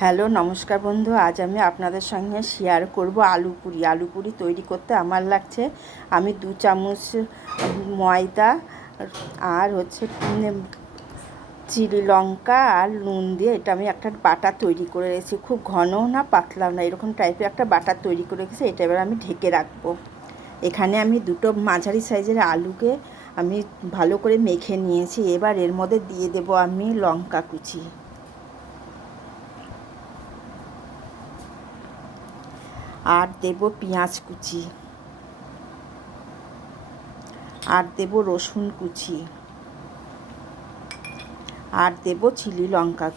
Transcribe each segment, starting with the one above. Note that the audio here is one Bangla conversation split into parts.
হ্যালো নমস্কার বন্ধু, আজ আমি আপনাদের সঙ্গে শেয়ার করব আলু পুরি। আলু পুরি তৈরি করতে আমার লাগছে আমি 2 চামচ ময়দা আর চিলি লঙ্কা আর নুন দিয়ে এটা আমি একটা বাটার তৈরি করে রেখেছি। খুব ঘনও না পাতলাও না, এরকম টাইপের একটা বাটার তৈরি করে রেখেছি। এটা এবার আমি ঢেকে রাখবো। এখানে আমি দুটো মাঝারি সাইজের আলুকে আমি ভালো করে মেখে নিয়েছি। এবার এর মধ্যে দিয়ে দেব আমি লঙ্কা কুচি, আর দেব পেঁয়াজ কুচি, আর দেব রসুন কুচি, আর দেব চিলি লঙ্কা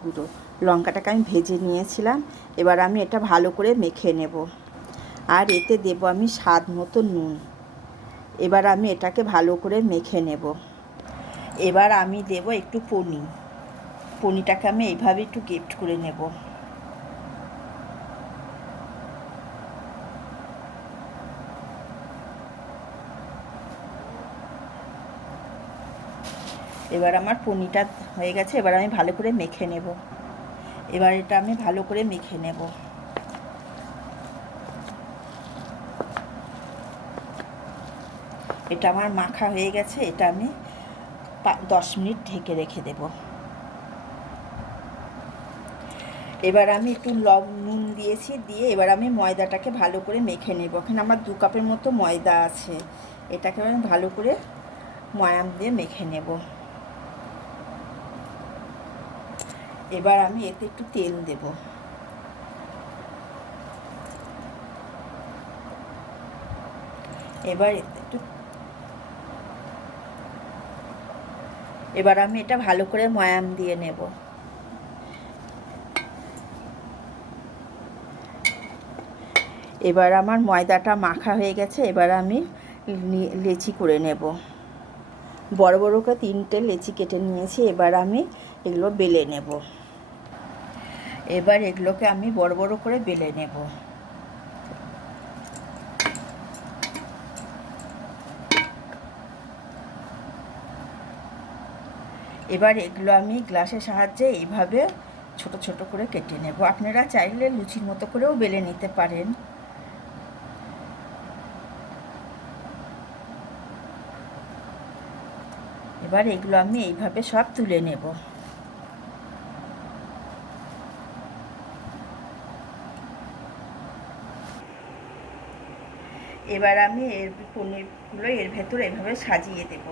গুঁড়ো। লঙ্কাটাকে আমি ভেজে নিয়েছিলাম। এবার আমি এটা ভালো করে মেখে নেব। আর এতে দেব আমি স্বাদ মতো নুন। এবার আমি এটাকে ভালো করে মেখে নেব। এবার আমি দেব একটু পনিরটাকে আমি এইভাবে একটু গ্রেট করে নেব। এবার আমার পনিরটা হয়ে গেছে। এবার আমি ভালো করে মেখে নেব। এবার এটা আমি ভালো করে মেখে নেব। এটা আমার মাখা হয়ে গেছে। এটা আমি 10 মিনিট ঢেকে রেখে দেব। এবার আমি একটু নুন দিয়েছি, দিয়ে এবার আমি ময়দাটাকে ভালো করে মেখে নেব। এখানে আমার 2 কাপের মতো ময়দা আছে। এটাকে আমি ভালো করে ময়াম দিয়ে মেখে নেব। এবার আমি এতে একটু তেল দেব। এবার আমি এটা ভালো করে ময়াম দিয়ে নেব। এবার আমার ময়দাটা মাখা হয়ে গেছে। এবার আমি লেচি করে নেব। বড় বড় করে 3টে লেচি কেটে নিয়েছি। এবার আমি এগুলো বেলে নেব। এবার এগুলোকে আমি বড় বড় করে বেলে নেব। এবার এগুলো আমি গ্লাসের সাহায্যে এইভাবে ছোট ছোট করে কেটে নেব। আপনারা চাইলে লুচির মতো করেও বেলে নিতে পারেন। এবার এগুলো আমি এইভাবে সব তুলে নেব। এবার আমি পনিরগুলো এর ভেতরে এভাবে সাজিয়ে দেব।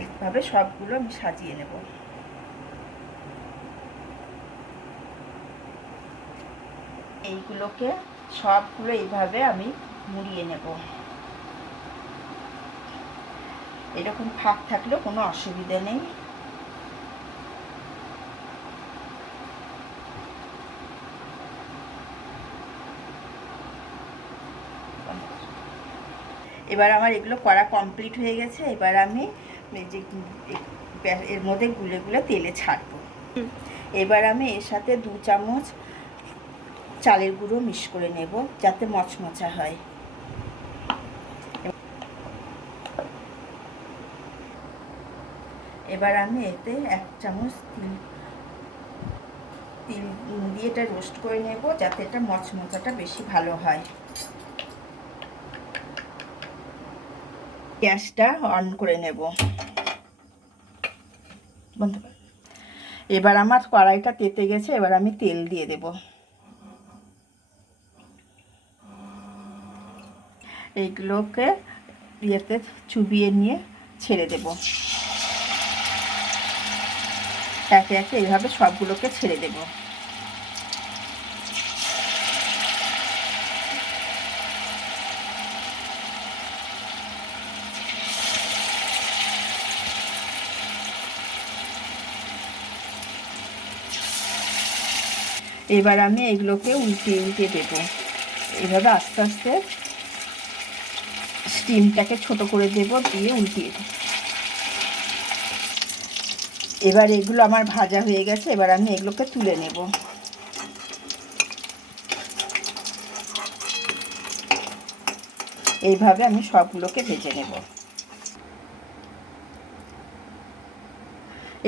এইভাবে সবগুলো আমি সাজিয়ে নেব। এইগুলোকে সবগুলো এইভাবে আমি মুড়িয়ে নেব। এরকম ফাঁক থাকলেও কোনো অসুবিধা নেই। এবার আমার এগুলো করা কমপ্লিট হয়ে গেছে। এবার আমি যে এর মধ্যে গুলে গুলে তেলে ছাড়বো। এবার আমি এর সাথে 2 চামচ চালের গুঁড়ো মিক্স করে নেব, যাতে মচমচা হয়। এবার আমি এতে 1 চামচ তিল দিয়ে এটা রোস্ট করে নেব, যাতে এটা মচমচাটা বেশি ভালো হয়। গ্যাসটা অন করে নেব। এবার আমার কড়াইটা তেতে গেছে। এবার আমি তেল দিয়ে দেব। এইগুলোকে ইয়েতে চুবিয়ে নিয়ে ছেড়ে দেব। একে একে এইভাবে সবগুলোকে ছেড়ে দেব। এবার আমি এগুলোকে উল্টে উল্টে দেব। এইভাবে আস্তে আস্তে স্টিমটাকে ছোট করে দেব, দিয়ে উল্টিয়ে দেব। এবার এগুলো আমার ভাজা হয়ে গেছে। এবার আমি এগুলোকে তুলে নেব। এইভাবে আমি সবগুলোকে ভেজে নেব।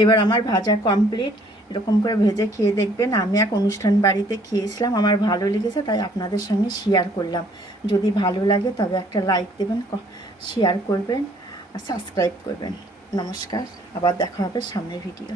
এবার আমার ভাজা কমপ্লিট। এরকম করে ভেজে খেয়ে দেখবেন। আমি এক অনুষ্ঠান বাড়িতে খেয়েছিলাম, আমার ভালো লেগেছে, তাই আপনাদের সঙ্গে শেয়ার করলাম। যদি ভালো লাগে তবে একটা লাইক দেবেন, শেয়ার করবেন আর সাবস্ক্রাইব করবেন। নমস্কার, আবার দেখা হবে সামনের ভিডিও।